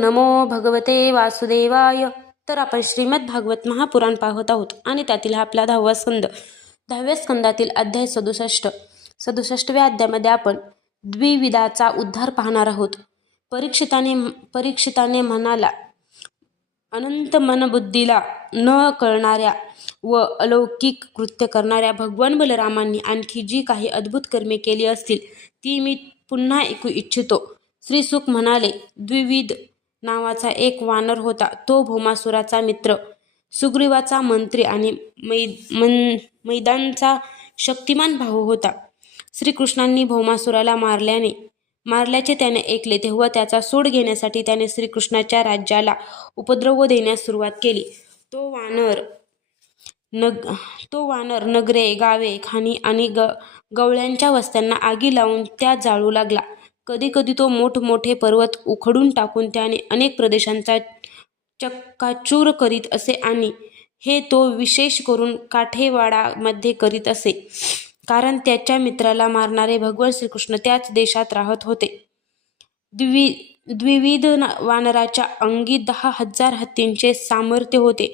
नमो भगवते वासुदेवाय. तर आपण श्रीमद भागवत महापुराण पाहत आहोत आणि त्यातील हा आपला दहावा स्कंद. दहाव्या स्कंदातील अध्याय सदुसष्ट. सदुसष्टव्या अध्यायामध्ये आपण द्विविधाचा उद्धार पाहणार आहोत. परीक्षिताने परीक्षिताने म्हणाला अनंत मनबुद्धीला न कळणाऱ्या व अलौकिक कृत्य करणाऱ्या भगवान बलरामांनी आणखी जी काही अद्भुत कर्मे केली असतील ती मी पुन्हा ऐकू इच्छितो. श्रीसुख म्हणाले द्विविध नावाचा एक वानर होता. तो भोमासुराचा मित्र. सुग्रीवाचा मंत्री आणि मै मन मैदानचा शक्तिमान भाऊ होता. श्रीकृष्णांनी भौमासुराला मारल्याने मारल्याचे त्याने ऐकले तेव्हा त्याचा सोड घेण्यासाठी त्याने श्रीकृष्णाच्या राज्याला उपद्रव देण्यास सुरुवात केली. तो वानर नग तो वानर नगरे गावे खाणी आणि ग गवळ्यांच्या वस्त्यांना आगी लावून त्या जाळू लागला. कधीकधी तो मोठमोठे पर्वत उखडून टाकून त्याने अनेक प्रदेशांचा चक्काचूर करीत असे आणि हे तो विशेष करून काठेवाडामध्ये करीत असे. कारण त्याच्या मित्राला मारणारे भगवान श्रीकृष्ण त्याच देशात राहत होते. द्वि द्विविध वानराच्या अंगी दहा हजार हत्तींचे सामर्थ्य होते.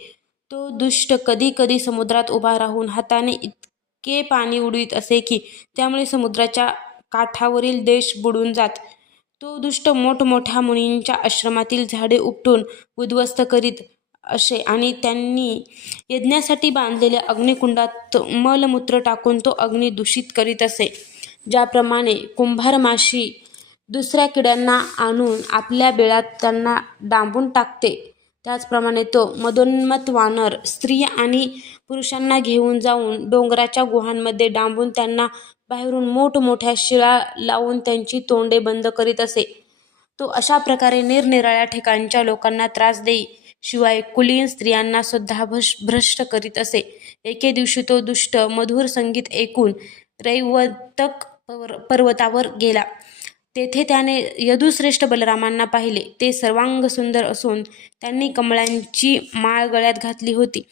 तो दुष्ट कधी कधी समुद्रात उभा राहून हाताने इतके पाणी उडवीत असे की त्यामुळे समुद्राच्या काठावरील देश बुडून जात. तो दुष्ट मोठमोठ्या मुनींच्या आश्रमातील झाडे उपटून उद्ध्वस्त करीत असे आणि त्यांनी यज्ञासाठी बांधलेल्या अग्निकुंडात मलमूत्र टाकून तो अग्नी दूषित करीत असे. ज्याप्रमाणे कुंभार माशी दुसऱ्या किड्यांना आणून आपल्या बेळात त्यांना डांबून टाकते. त्याचप्रमाणे तो मदोन्मत वानर स्त्रिया आणि पुरुषांना घेऊन जाऊन डोंगराच्या गुहांमध्ये डांबून त्यांना बाहेरून मोठमोठ्या शिळा लावून त्यांची तोंडे बंद करीत असे. तो अशा प्रकारे निरनिराळ्या ठिकाणच्या लोकांना त्रास देई शिवाय कुलीन स्त्रियांना सुद्धा भ्रश भ्रष्ट करीत असे. एके दिवशी तो दुष्ट मधुर संगीत ऐकून रैवतक पर्वतावर गेला. तेथे त्याने यदुश्रेष्ठ बलरामांना पाहिले. ते सर्वांग सुंदर असून त्यांनी कमळांची माळ गळ्यात घातली होती.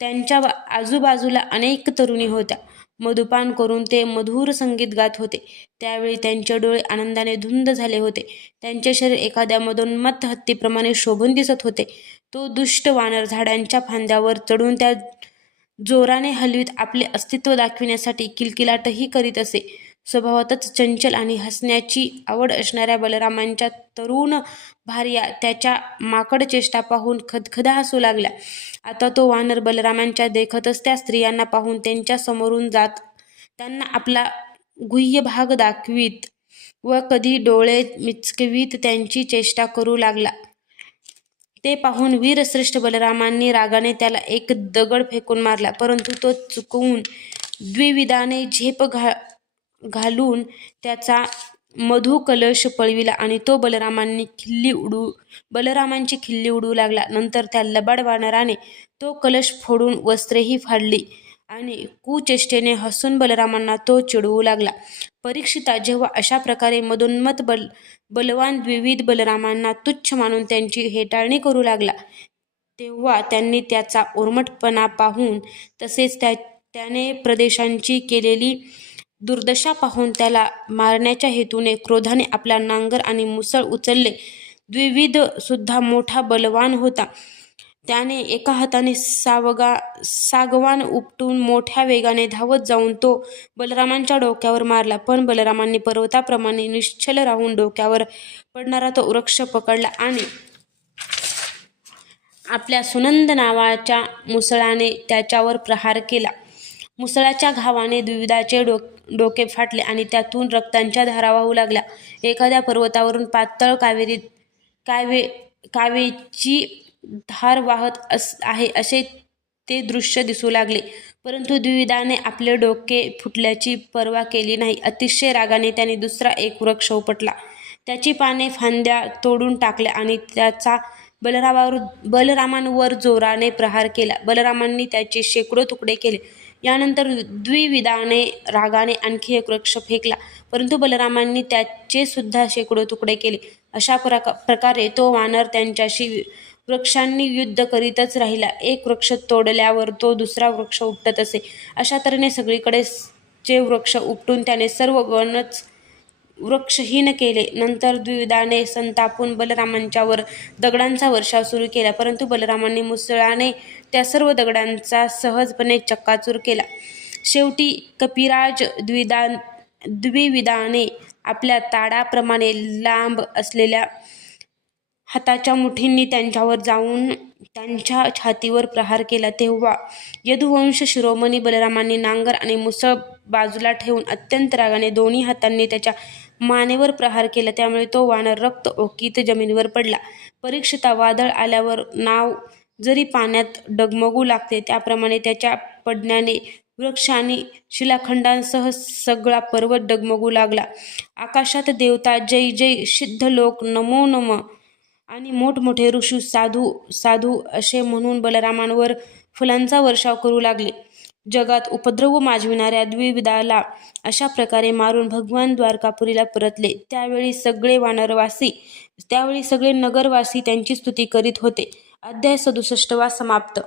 त्यांच्या आजूबाजूला अनेक तरुणी होत्या. मधुपान करून ते मधुर संगीत गात होते. त्यावेळी त्यांचे डोळे आनंदाने धुंद झाले होते. त्यांचे शरीर एखाद्या मधोन्मत्त हत्तीप्रमाणे शोभून दिसत होते. तो दुष्ट वानर झाडांच्या फांद्यावर चढून त्या जोराने हलवीत आपले अस्तित्व दाखविण्यासाठी किलकिलाटही करीत असे. स्वभावातच चंचल आणि हसण्याची आवड असणाऱ्या बलरामांच्या तरुण भार्या त्याच्या माकड चेष्टा पाहून खदखदा हसू लागल्या. आता तो वानर बलरामांच्या देखतच त्या स्त्रियांना पाहून त्यांच्या समोरून जात त्यांना आपला गुह्य भाग दाखवीत व कधी डोळे मिचकवीत त्यांची चेष्टा करू लागला. ते पाहून वीरश्रेष्ठ बलरामांनी रागाने त्याला एक दगड फेकून मारला परंतु तो चुकवून द्विविधाने झेप घा घालून त्याचा मधु कलश पळविला आणि तो बलरामांनी खिल्ली उडू बलरामांची खिल्ली उडू लागला. नंतर त्या लबाड वानराने तो कलश फोडून वस्त्रेही फाडली आणि कुचेष्टेने हसून बलरामांना तो चिडवू लागला. परीक्षिता जेव्हा अशा प्रकारे मदोन्मत बल बलवान द्विविध बलरामांना तुच्छ मानून त्यांची हेटाळणी करू लागला तेव्हा त्यांनी त्याचा उर्मटपणा पाहून तसेच त्या त्याने प्रदेशांची केलेली दुर्दशा पाहून त्याला मारण्याच्या हेतूने क्रोधाने आपला नांगर आणि मुसळ उचलले. द्विविध सुद्धा मोठा बलवान होता. त्याने एका हाताने सावगा सागवान उपटून मोठ्या वेगाने धावत जाऊन तो बलरामांच्या डोक्यावर मारला. पण बलरामांनी पर्वताप्रमाणे निश्चल राहून डोक्यावर पडणारा तो वृक्ष पकडला आणि आपल्या सुनंद नावाच्या मुसळाने त्याच्यावर प्रहार केला. मुसळाच्या घावाने द्विविधाचे डो डोके फाटले आणि त्यातून रक्तांच्या धारा वाहू लागल्या. एखाद्या पर्वतावरून पातळ कावेरीत कावे कावेची धार वाहत अस आहे असे ते दृश्य दिसू लागले. परंतु द्विविधाने आपले डोके फुटल्याची पर्वा केली नाही. अतिशय रागाने त्याने दुसरा एक वृक्ष उपटला. त्याची पाने फांद्या तोडून टाकल्या आणि त्याचा बलरामावर बलरामांवर जोराने प्रहार केला. बलरामांनी त्याचे शेकडो तुकडे केले. यानंतर द्विविधाने रागाने आणखी एक वृक्ष फेकला. परंतु बलरामांनी त्याचे सुद्धा शेकडो तुकडे केले. अशा प्रका प्रकारे तो वानर त्यांच्याशी वृक्षांनी युद्ध करीतच राहिला. एक वृक्ष तोडल्यावर तो दुसरा वृक्ष उपटत असे. अशा तऱ्हेने सगळीकडे चे वृक्ष उपटून त्याने सर्व गणच वृक्षहीन केले. नंतर द्विविधाने संतापून बलरामांच्यावर दगडांचा वर्षाव सुरू केला. परंतु बलरामांनी मुसळाने त्या सर्व दगडांचा सहजपणे चक्काचूर केला. शेवटी कपिराज द्विदा द्विविधाने आपल्या ताडाप्रमाणे लांब असलेल्या हाताच्या मुठींनी त्यांच्यावर जाऊन त्यांच्या छातीवर प्रहार केला. तेव्हा यदुवंश शिरोमणी बलरामांनी नांगर आणि मुसळ बाजूला ठेवून अत्यंत रागाने दोन्ही हातांनी त्याच्या मानेवर प्रहार केला. त्यामुळे तो वानर रक्त ओकीत जमिनीवर पडला. परीक्षिता वादळ आल्यावर नाव जरी पाण्यात डगमगू लागते त्याप्रमाणे त्याच्या पडण्याने वृक्ष आणि शिलाखंडांसह सगळा पर्वत डगमगू लागला. आकाशात देवता जय जय सिद्ध लोक नमो नम आणि मोठमोठे ऋषू साधू साधू असे म्हणून बलरामांवर फुलांचा वर्षाव करू लागले. जगात उपद्रव माजविणाऱ्या द्विविधाला अशा प्रकारे मारून भगवान द्वारकापुरीला परतले. त्यावेळी सगळे वानरवासी त्यावेळी सगळे नगरवासी त्यांची स्तुती करीत होते. अध्याय सदुसष्टवा समाप्त.